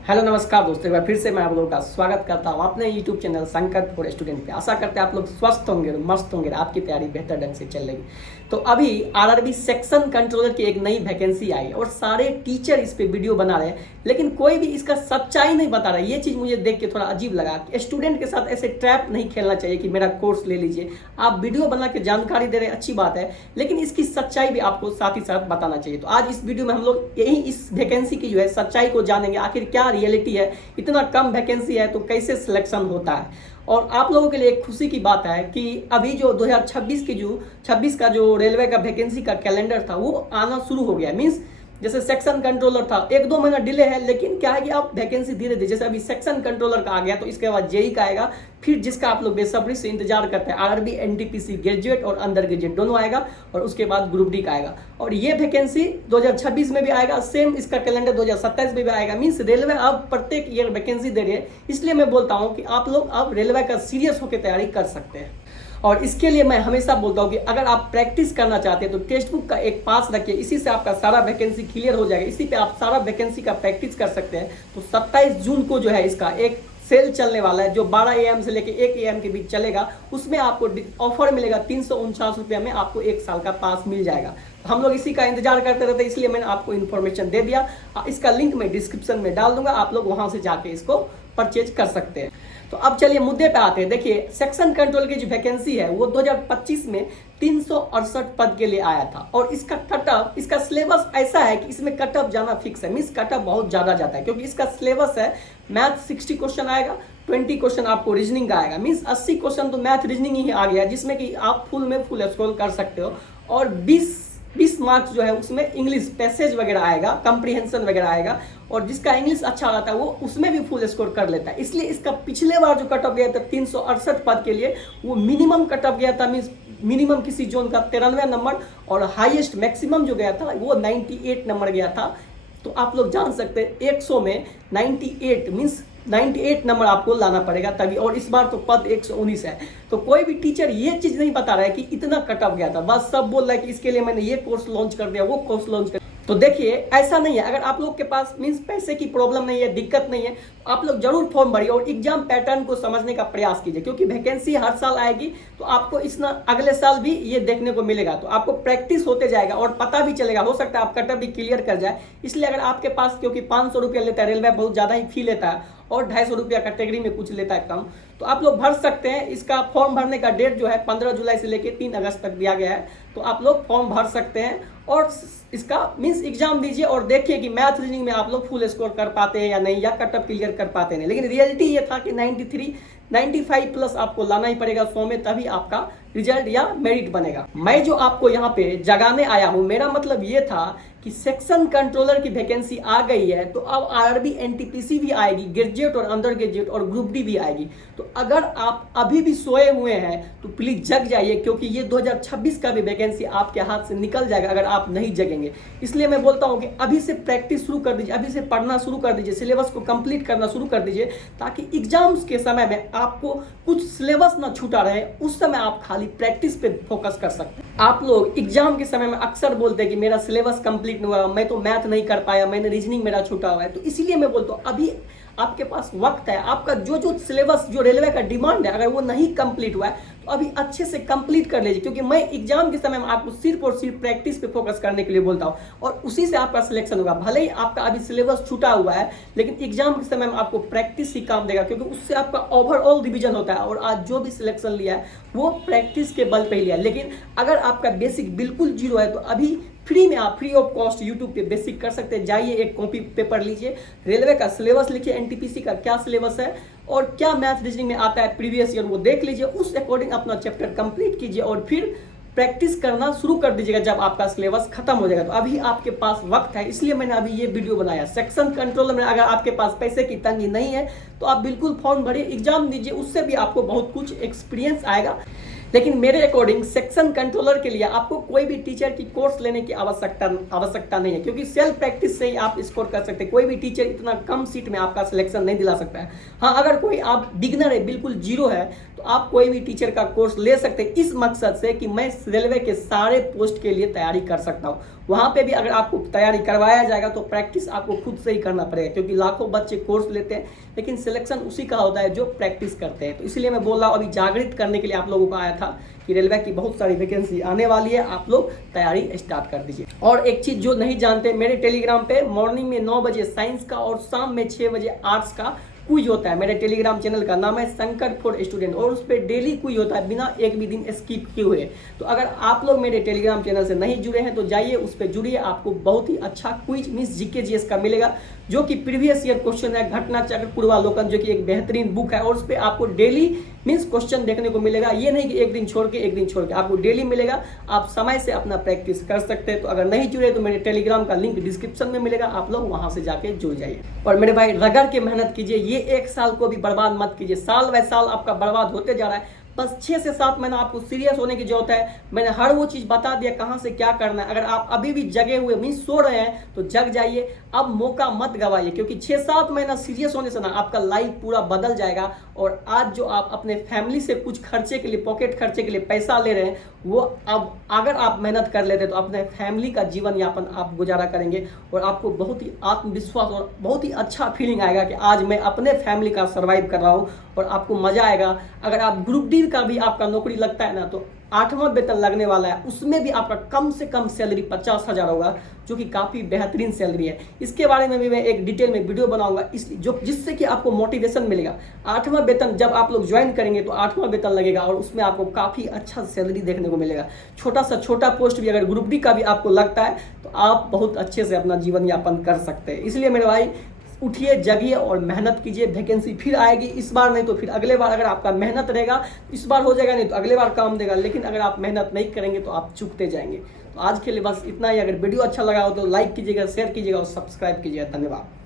Hello नमस्कार दोस्तों, एक बार फिर से मैं आप लोगों का स्वागत करता हूं अपने यूट्यूब चैनल संकट फॉर स्टूडेंट पे। आशा करते हैं आप लोग स्वस्थ होंगे, मस्त होंगे, आपकी तैयारी बेहतर ढंग से चल रही। तो अभी आरआरबी सेक्शन कंट्रोलर की एक नई वैकेंसी आई और सारे टीचर इस पे वीडियो बना रहे हैं, लेकिन कोई भी इसका सच्चाई नहीं बता रहा है। ये चीज़ मुझे देख के थोड़ा अजीब लगा कि स्टूडेंट के साथ ऐसे ट्रैप नहीं खेलना चाहिए कि मेरा कोर्स ले लीजिए। आप वीडियो बना के जानकारी दे रहे हैं, अच्छी बात है, लेकिन इसकी सच्चाई भी आपको साथ ही साथ बताना चाहिए। तो आज इस वीडियो में हम लोग यही इस वैकेंसी की जो है सच्चाई को जानेंगे, आखिर क्या रियलिटी है, इतना कम वैकेंसी है तो कैसे सिलेक्शन होता है। और आप लोगों के लिए एक खुशी की बात है कि अभी जो 2026 की जो 26 का जो रेलवे का वैकेंसी का कैलेंडर था वो आना शुरू हो गया। मींस जैसे सेक्शन कंट्रोलर था 1-2 महीना डिले है, लेकिन क्या है कि आप वैकेंसी धीरे धीरे, जैसे अभी सेक्शन कंट्रोलर का आ गया तो इसके बाद जेई का आएगा, फिर जिसका आप लोग बेसब्री से इंतजार करते हैं आरआरबी एनटीपीसी ग्रेजुएट और अंडर ग्रेजुएट दोनों आएगा, और उसके बाद ग्रुप डी का आएगा। और ये वैकेंसी 2026 में भी आएगा, सेम इसका कैलेंडर 2027 में भी आएगा। मीन्स रेलवे अब प्रत्येक ईयर वैकेंसी दे रही है, इसलिए मैं बोलता हूँ कि आप लोग अब रेलवे का सीरियस होकर तैयारी कर सकते हैं। और इसके लिए मैं हमेशा बोलता हूँ कि अगर आप प्रैक्टिस करना चाहते हैं तो टेक्स्ट बुक का एक पास रखिए, इसी से आपका सारा वैकेंसी क्लियर हो जाएगा, इसी पे आप सारा वैकेंसी का प्रैक्टिस कर सकते हैं। तो 27 जून को जो है इसका एक सेल चलने वाला है जो 12 AM से लेकर 1 AM के बीच चलेगा। उसमें आपको ऑफर मिलेगा 349 रुपये में, आपको 1 साल का पास मिल जाएगा। हम लोग इसी का इंतजार करते रहते हैं, इसलिए मैंने आपको इन्फॉर्मेशन दे दिया। इसका लिंक मैं डिस्क्रिप्शन में डाल दूंगा, आप लोग वहां से जाके इसको परचेज कर सकते हैं। तो अब चलिए मुद्दे पे आते हैं। देखिए, सेक्शन कंट्रोल की जो वैकेंसी है वो 2025 में 368 पद के लिए आया था, और इसका कटअप, इसका सिलेबस ऐसा है कि इसमें कटअप जाना फिक्स है। मीन्स कटअप बहुत ज़्यादा जाता है, क्योंकि इसका सिलेबस है मैथ 60 क्वेश्चन आएगा, 20 क्वेश्चन आपको रीजनिंग का आएगा। मीन्स 80 क्वेश्चन तो मैथ रीजनिंग ही आ गया, जिसमें कि आप फुल स्क्रॉल कर सकते हो। और 20 मार्क्स जो है उसमें इंग्लिश पैसेज वगैरह आएगा, कंप्रीहेंशन वगैरह आएगा, और जिसका इंग्लिश अच्छा आता है वो उसमें भी फुल स्कोर कर लेता है। इसलिए इसका पिछले बार जो कटअप गया था 368 पद के लिए, वो मिनिमम कटअप गया था। मीन्स मिनिमम किसी जोन का 93 नंबर, और हाईएस्ट मैक्सिमम जो गया था वो 98 नंबर गया था। तो आप लोग जान सकते हैं 100 में 98 मीन्स 98 नंबर आपको लाना पड़ेगा तभी। और इस बार तो पद 119 है। तो कोई भी टीचर ये चीज़ नहीं बता रहा है कि इतना कटअप गया था, बस सब बोल रहा है कि इसके लिए मैंने ये कोर्स लॉन्च कर दिया, वो कोर्स लॉन्च कर। तो देखिए, ऐसा नहीं है। अगर आप लोग के पास मीन्स पैसे की प्रॉब्लम नहीं है, दिक्कत नहीं है, तो आप लोग जरूर फॉर्म भरिए और एग्जाम पैटर्न को समझने का प्रयास कीजिए, क्योंकि वैकेंसी हर साल आएगी तो आपको इस अगले साल भी ये देखने को मिलेगा। तो आपको प्रैक्टिस होते जाएगा और पता भी चलेगा, हो सकता है आप कटअप भी क्लियर कर जाए। इसलिए अगर आपके पास, क्योंकि 500 रुपया लेता है रेलवे, बहुत ज़्यादा ही फी लेता है, और 250 रुपया कैटेगरी में कुछ लेता है कम, तो आप लोग भर सकते हैं। इसका फॉर्म भरने का डेट जो है 15 जुलाई से लेकर 3 अगस्त तक दिया गया है, तो आप लोग फॉर्म भर सकते हैं और इसका मीन्स एग्जाम दीजिए और देखिए कि मैथ रीजनिंग में आप लोग फुल स्कोर कर पाते हैं या नहीं, या कटअप क्लियर कर पाते हैं। लेकिन रियलिटी ये था कि 93 95 प्लस आपको लाना ही पड़ेगा 100 में, तभी आपका रिजल्ट या मेरिट बनेगा। मैं जो आपको यहाँ पे जगाने आया हूँ, मेरा मतलब ये था कि सेक्शन कंट्रोलर की वैकेंसी आ गई है, तो अब आरआरबी एनटीपीसी भी आएगी, ग्रेजुएट और अंडर ग्रेजुएट और ग्रुप डी भी आएगी। तो अगर आप अभी भी सोए हुए हैं तो प्लीज जग जाइए, क्योंकि ये 2026 का भी वैकेंसी आपके हाथ से निकल जाएगा अगर आप नहीं जगेंगे। इसलिए मैं बोलता हूँ कि अभी से प्रैक्टिस शुरू कर दीजिए, अभी से पढ़ना शुरू कर दीजिए, सिलेबस को कंप्लीट करना शुरू कर दीजिए, ताकि एग्जाम्स के समय में आपको कुछ सिलेबस ना छूटा रहे। उस समय आप खाली प्रैक्टिस पे फोकस कर सकते हैं। आप लोग एग्जाम के समय में अक्सर बोलते हैं कि मेरा सिलेबस कंप्लीट नहीं हुआ, मैं तो मैथ नहीं कर पाया, मैंने रीजनिंग मेरा छूटा हुआ है। तो इसीलिए मैं बोलता हूँ अभी आपके पास वक्त है, आपका जो सिलेबस, जो रेलवे का डिमांड है, अगर वो नहीं कंप्लीट हुआ है तो अभी अच्छे से कंप्लीट कर लीजिए। क्योंकि मैं एग्जाम के समय में आपको सिर्फ और सिर्फ प्रैक्टिस पे फोकस करने के लिए बोलता हूँ, और उसी से आपका सिलेक्शन होगा। भले ही आपका अभी सिलेबस छूटा हुआ है, लेकिन एग्जाम के समय में आपको प्रैक्टिस ही काम देगा, क्योंकि उससे आपका ओवरऑल रिवीजन होता है। और आज जो भी सिलेक्शन लिया है वो प्रैक्टिस के बल पे ही लिया है। लेकिन अगर आपका बेसिक बिल्कुल जीरो है तो अभी फ्री में आप फ्री ऑफ कॉस्ट यूट्यूब पे बेसिक कर सकते हैं। जाइए, एक कॉपी पेपर लीजिए, रेलवे का सिलेबस लिखिए, एनटीपीसी का क्या सिलेबस है और क्या मैथ रीजनिंग में आता है प्रीवियस ईयर, वो देख लीजिए, उस अकॉर्डिंग अपना चैप्टर कंप्लीट कीजिए और फिर प्रैक्टिस करना शुरू कर दीजिएगा जब आपका सिलेबस खत्म हो जाएगा। तो अभी आपके पास वक्त है, इसलिए मैंने अभी ये वीडियो बनाया। सेक्शन कंट्रोलर में अगर आपके पास पैसे की तंगी नहीं है तो आप बिल्कुल फॉर्म भरिए, एग्जाम दीजिए, उससे भी आपको बहुत कुछ एक्सपीरियंस आएगा। लेकिन मेरे अकॉर्डिंग सेक्शन कंट्रोलर के लिए आपको कोई भी टीचर की कोर्स लेने की आवश्यकता नहीं है, क्योंकि सेल्फ प्रैक्टिस से ही आप स्कोर कर सकते हैं। कोई भी टीचर इतना कम सीट में आपका सिलेक्शन नहीं दिला सकता है। हाँ, अगर कोई आप बिगनर है, बिल्कुल जीरो है, तो आप कोई भी टीचर का कोर्स ले सकते हैं, इस मकसद से कि मैं रेलवे के सारे पोस्ट के लिए तैयारी कर सकता हूँ। वहाँ पे भी अगर आपको तैयारी करवाया जाएगा तो प्रैक्टिस आपको खुद से ही करना पड़ेगा, क्योंकि लाखों बच्चे कोर्स लेते हैं लेकिन सिलेक्शन उसी का होता है जो प्रैक्टिस करते हैं। तो इसलिए मैं बोल रहा हूँ, अभी जागृत करने के लिए आप लोगों को आया था कि रेलवे की बहुत सारी वैकेंसी आने वाली है, आप लोग तैयारी स्टार्ट कर दीजिए। और एक चीज़ जो नहीं जानते, मेरे टेलीग्राम पे मॉर्निंग में 9 बजे साइंस का और शाम में 6 बजे आर्ट्स का क्विज होता है। मेरे टेलीग्राम चैनल का नाम है संकट फॉर स्टूडेंट, और उस पर डेली क्विज होता है बिना एक भी दिन स्किप किए हुए। तो अगर आप लोग मेरे टेलीग्राम चैनल से नहीं जुड़े हैं तो जाइए उस पर जुड़िए, आपको बहुत ही अच्छा क्विज मीन्स जीके जीएस का मिलेगा, जो कि प्रीवियस ईयर क्वेश्चन है, घटना चक्र पूर्वालोकन, जो कि एक बेहतरीन बुक है, और उस पर आपको डेली मीन्स क्वेश्चन देखने को मिलेगा। ये नहीं कि एक दिन छोड़ के आपको डेली मिलेगा, आप समय से अपना प्रैक्टिस कर सकते हैं। तो अगर नहीं जुड़े तो मेरे टेलीग्राम का लिंक डिस्क्रिप्शन में मिलेगा, आप लोग वहां से जाके जुड़ जाइए। और मेरे भाई रगड़ के मेहनत कीजिए, ये एक साल को भी बर्बाद मत कीजिए, साल बाय साल आपका बर्बाद होते जा रहा है। बस 6 से 7 महीना आपको सीरियस होने की जरूरत है। मैंने हर वो चीज़ बता दिया कहाँ से क्या करना है। अगर आप अभी भी जगे हुए मीन्स सो रहे हैं तो जग जाइए, अब मौका मत गवाइए, क्योंकि 6-7 महीना सीरियस होने से ना आपका लाइफ पूरा बदल जाएगा। और आज जो आप अपने फैमिली से कुछ खर्चे के लिए, पॉकेट खर्चे के लिए पैसा ले रहे हैं, वो अब अगर आप मेहनत कर लेते तो अपने फैमिली का जीवन यापन आप गुजारा करेंगे, और आपको बहुत ही आत्मविश्वास और बहुत ही अच्छा फीलिंग आएगा कि आज मैं अपने फैमिली का सर्वाइव कर रहा हूँ, और आपको मजा आएगा। अगर आप ग्रुप डी का भी आपका नौकरी लगता है ना, तो 8वां वेतन लगने वाला है, उसमें भी आपका कम से कम सैलरी 50,000 होगा, जो कि काफ़ी बेहतरीन सैलरी है। इसके बारे में भी मैं एक डिटेल में वीडियो बनाऊंगा, जिससे कि आपको मोटिवेशन मिलेगा। 8वां वेतन जब आप लोग ज्वाइन करेंगे तो 8वां वेतन लगेगा, और उसमें आपको काफ़ी अच्छा सैलरी देखने को मिलेगा। छोटा सा छोटा पोस्ट भी अगर ग्रुप डी का भी आपको लगता है तो आप बहुत अच्छे से अपना जीवन यापन कर सकते हैं। इसलिए मेरे भाई उठिए, जगिए और मेहनत कीजिए, वैकेंसी फिर आएगी। इस बार नहीं तो फिर अगले बार। अगर आपका मेहनत रहेगा, इस बार हो जाएगा, नहीं तो अगले बार काम देगा, लेकिन अगर आप मेहनत नहीं करेंगे तो आप चूकते जाएंगे। तो आज के लिए बस इतना ही। अगर वीडियो अच्छा लगा हो तो लाइक कीजिएगा, शेयर कीजिएगा और सब्सक्राइब कीजिएगा। धन्यवाद।